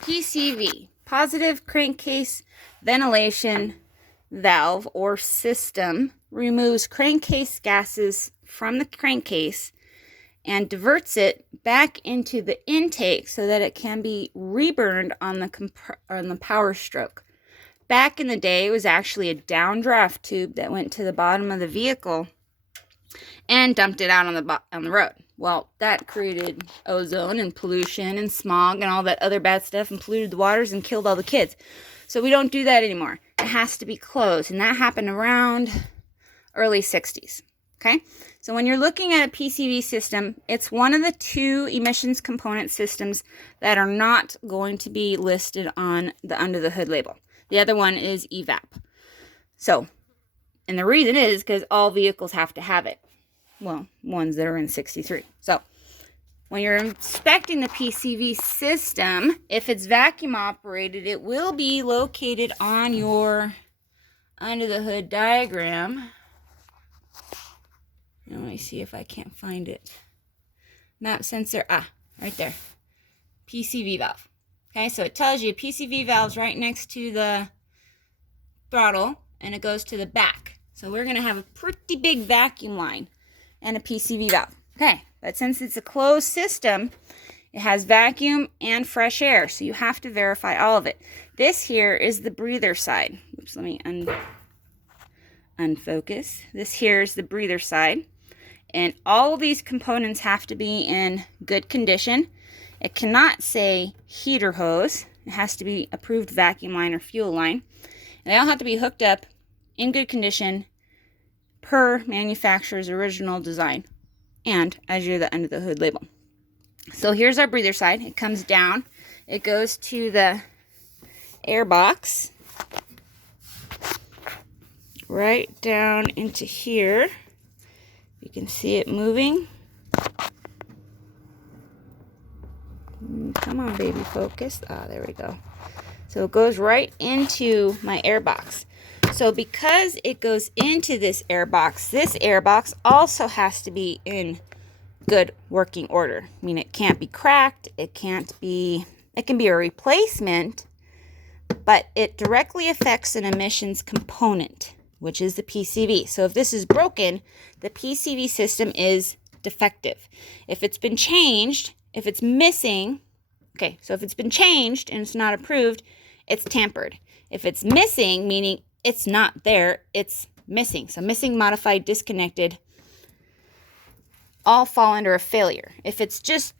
PCV, positive crankcase ventilation valve or system, removes crankcase gases from the crankcase and diverts it back into the intake so that it can be reburned on the power stroke. Back in the day, it was actually a downdraft tube that went to the bottom of the vehicle and dumped it out on the road. Well, that created ozone and pollution and smog and all that other bad stuff and polluted the waters and killed all the kids. So we don't do that anymore. It has to be closed, and that happened around early 60s. Okay? So when you're looking at a PCV system, it's one of the two emissions component systems that are not going to be listed on the under the hood label. The other one is EVAP. So, and the reason is because all vehicles have to have it. Well, ones that are in 63. So, when you're inspecting the PCV system, if it's vacuum operated, it will be located on your under the hood diagram. Let me see if I can't find it. Map sensor, right there. PCV valve. Okay, so it tells you PCV valve's right next to the throttle, and it goes to the back. So we're going to have a pretty big vacuum line and a PCV valve. Okay, but since it's a closed system, it has vacuum and fresh air, so you have to verify all of it. This here is the breather side. Oops, let me unfocus. This here is the breather side. And all of these components have to be in good condition. It cannot say heater hose. It has to be approved vacuum line or fuel line. And they all have to be hooked up in good condition per manufacturer's original design and as you're the under the hood label. So here's our breather side. It comes down. It goes to the air box. Right down into here. You can see it moving. Come on, baby, focus. There we go. So it goes right into my air box. So because it goes into this air box also has to be in good working order. I mean, it can't be cracked. It can be a replacement, but it directly affects an emissions component, which is the PCV. So if this is broken, the PCV system is defective. If it's been changed, if it's missing, okay, so if it's been changed and it's not approved, it's tampered. If it's missing, meaning it's not there, it's missing. So missing, modified, disconnected, all fall under a failure. If it's just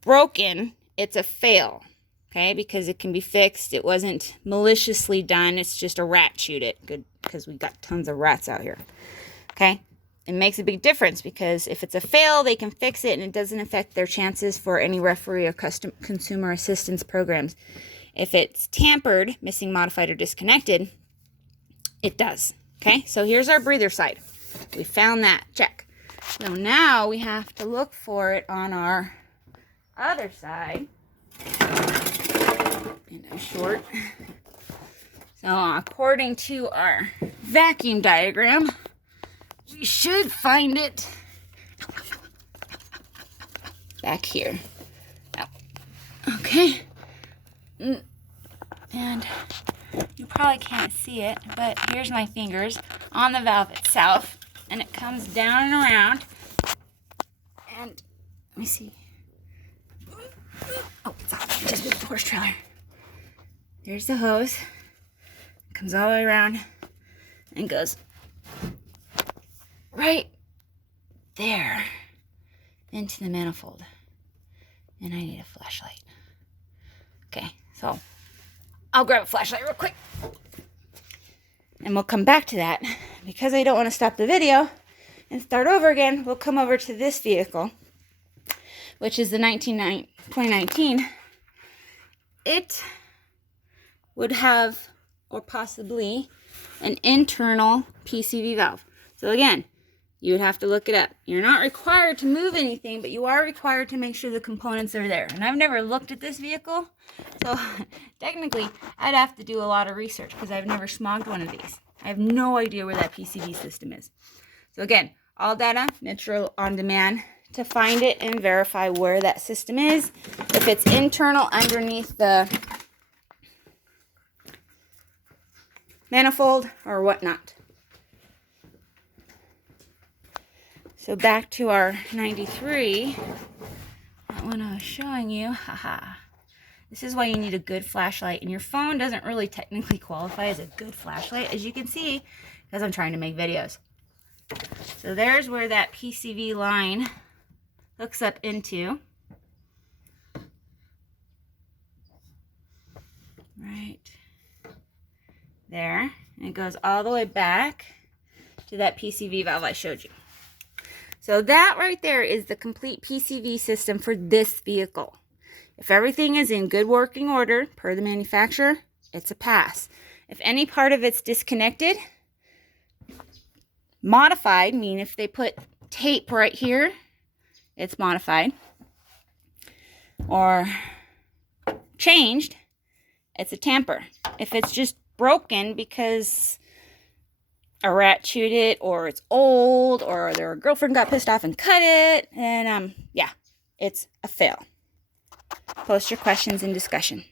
broken, it's a fail. Okay, because it can be fixed. It wasn't maliciously done. It's just a rat chewed it. Good, because we got tons of rats out here. Okay, it makes a big difference because if it's a fail, they can fix it and it doesn't affect their chances for any referee or consumer assistance programs. If it's tampered, missing, modified, or disconnected, it does. Okay, so here's our breather side. We found that. Check. So now we have to look for it on our other side. And I'm short. So according to our vacuum diagram, we should find it back here. Okay. And you probably can't see it, but here's my fingers on the valve itself. And it comes down and around. And let me see. Oh, it's off. Just with the horse trailer. There's the hose. It comes all the way around and goes right there into the manifold. And I need a flashlight. Okay, so I'll grab a flashlight real quick. And we'll come back to that. Because I don't want to stop the video and start over again, we'll come over to this vehicle, which is the 2019. It would have, or possibly, an internal PCV valve. So again, you would have to look it up. You're not required to move anything, but you are required to make sure the components are there. And I've never looked at this vehicle, so technically I'd have to do a lot of research because I've never smogged one of these. I have no idea where that PCV system is. So again, all data, Metro On Demand to find it and verify where that system is, if it's internal underneath the manifold or whatnot. So back to our 93, that one I was showing you, haha. This is why you need a good flashlight, and your phone doesn't really technically qualify as a good flashlight, as you can see, because I'm trying to make videos. So there's where that PCV line hooks up into. Right there. And it goes all the way back to that PCV valve I showed you. So that right there is the complete PCV system for this vehicle. If everything is in good working order per the manufacturer, it's a pass. If any part of it's disconnected, modified, meaning if they put tape right here, it's modified, or changed, it's a tamper. If it's just broken because a rat chewed it, or it's old, or their girlfriend got pissed off and cut it, then yeah, it's a fail. Post your questions in discussion.